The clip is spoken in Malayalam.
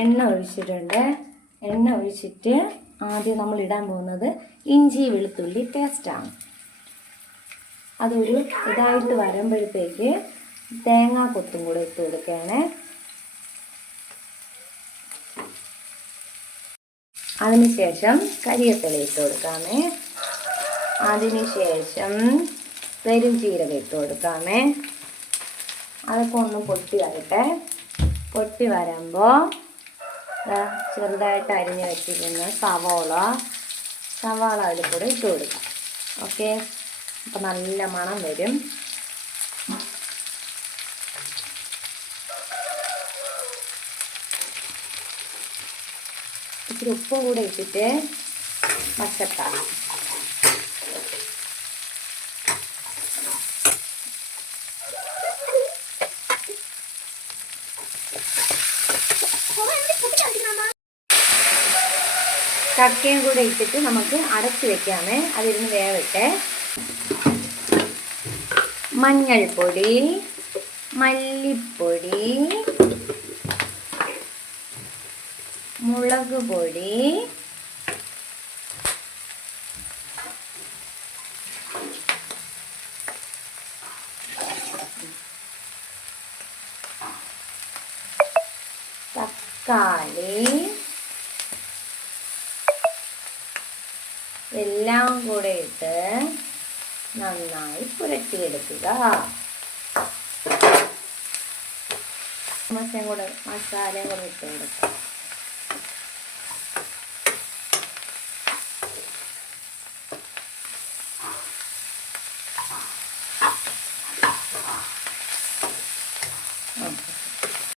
എണ്ണ ഒഴിച്ചിട്ടുണ്ട്. എണ്ണ ഒഴിച്ചിട്ട് ആദ്യം നമ്മൾ ഇടാൻ പോകുന്നത് ഇഞ്ചി വെളുത്തുള്ളി പേസ്റ്റാണ് അതൊരു ഇതായിട്ട് വരുമ്പോഴത്തേക്ക് തേങ്ങാ കൊത്തും കൂടെ ഇട്ട് കൊടുക്കുകയാണ്. അതിനുശേഷം കരിയപ്പില ഇട്ട് കൊടുക്കാമേ. അതിനുശേഷം പെരുംജീരകം ഇട്ട് കൊടുക്കാമേ. അതൊക്കെ ഒന്ന് പൊട്ടി വരട്ടെ പൊട്ടി വരുമ്പോൾ ചെറുതായിട്ട് അരിഞ്ഞ് വെച്ചിരിക്കുന്ന സവോള. സവാള അതിൽ കൂടെ ഇട്ട് കൊടുക്കാം. ഓക്കെ? അപ്പം നല്ല മണം വരും. ഇച്ചിരി ഉപ്പും കൂടെ ഇട്ടിട്ട് വച്ചക്കാം ചക്കയും കൂടെ ഇട്ടിട്ട് നമുക്ക് അടച്ച് വെക്കാമേ അതിരുന്ന് വേവട്ടെ മഞ്ഞൾപ്പൊടി മല്ലിപ്പൊടി മുളക് പൊടി തക്കാളി എല്ലാം കൂടെ ഇട്ട് നന്നായി പുരട്ടിയെടുക്കുക. മസാലയും കൂടെ മസാലയും ഇട്ട് കൊടുക്കാം.